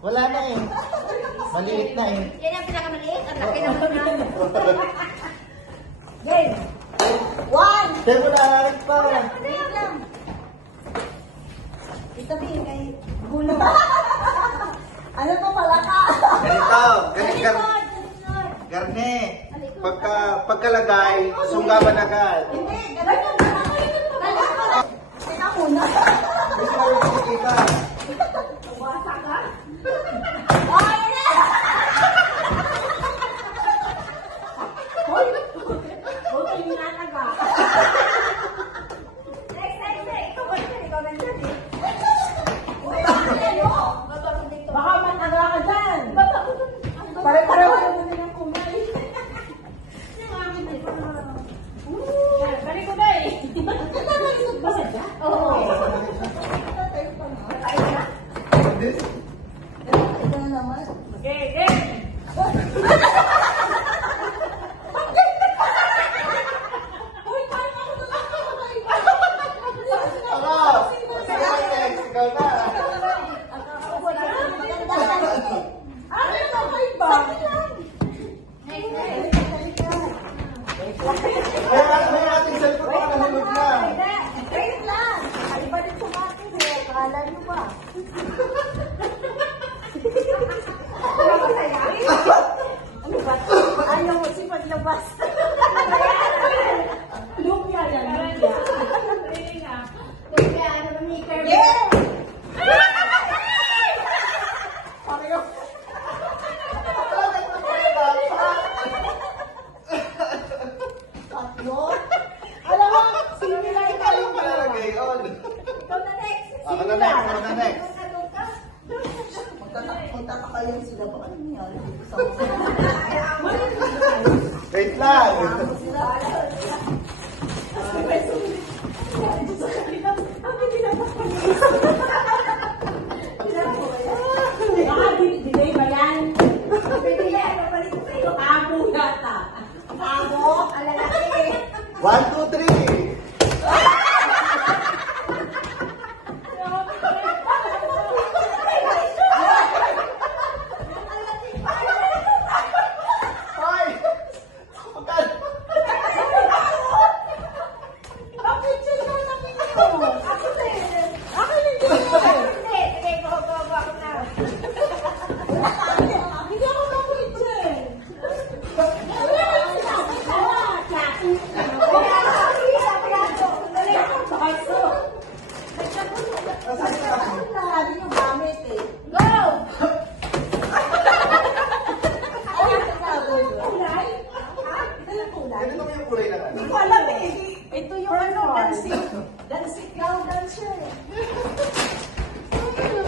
Wala na eh. Maliit na eh. Yan ang pinakamaliit. Ang laki naman na. Game. 1. Tayo mo na, harap pa. Wait lang. Ito din kay gulo. Ano to pala ka? Ganito. Talikod. Garne. Pagkalagay, sunggaban agad. Hindi, ganun yung talikod. Teka muna. Gusto ko yung makikita. Bumasa ka? Ay, na! Hoy! Huwag kayo nataga. Next. Ikaw ganyan eh. Baka mataga ka dyan. Pare-pareho naman din ang kumay. Balik ko ba eh. Ba sadya? Oo. Ito na naman. Okay. Hoy, parang ako nakakakay. Ako! Next, ikaw na. Ano yung kakaiba? Next. May ating cellphone na nahulog na. Wait lang. Kakaiba din sa akin eh. Akala nyo ba? Ano ba? Ayaw mo si paglabas. Lumpia yan, lumpia. Kaya ano naman ni Kirby? Yeah! Pareho. Tatlo? Alam mo, similar Ano kayo yung palalagay yun? Ikaw na next. Ako na next, ako na next. Magtataka yung sila ba? Ano nangyari dito sa Wait lang. Baka delay ba yan? Pwede yan. Papalit ko sa'yo. Tago yata. Tago? Ang lalaki. 1, 2, 3. Hoy! Pagka- Bakit sila namin ito? Ako din. Ako hindi mo. Hindi. Sige, go. Ako na. Hindi ako namin dyan. Lagi yung gamit eh. Go! Ay, kulay? Ito yung kulay? Ganito mo yung kulay na Hindi ko alam eh. Ito yung ano, dancing. Dancing daw, dancer.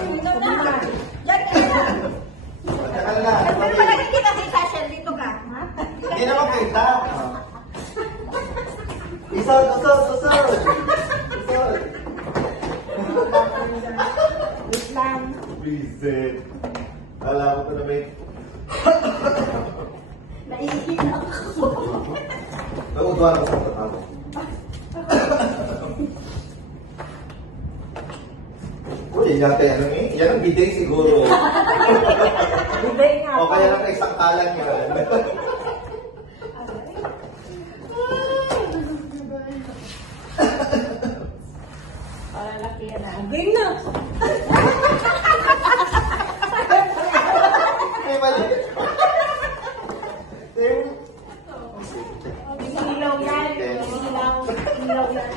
Dito na. Diyan ka na. Tagal na. Pero palagi kita si Sasha. Dito ka. Hindi na makita. Isol. Islam. Visit. Alam ko na may... Naiiyak ako. Nakutuwa ko sa tatalo. Uy, yata yan ang yan ang biday siguro. Hindi nga. O kaya lang isang talang yan. Para laki yan ah. Game na. May mali. Ilaw yan. Ilaw yan.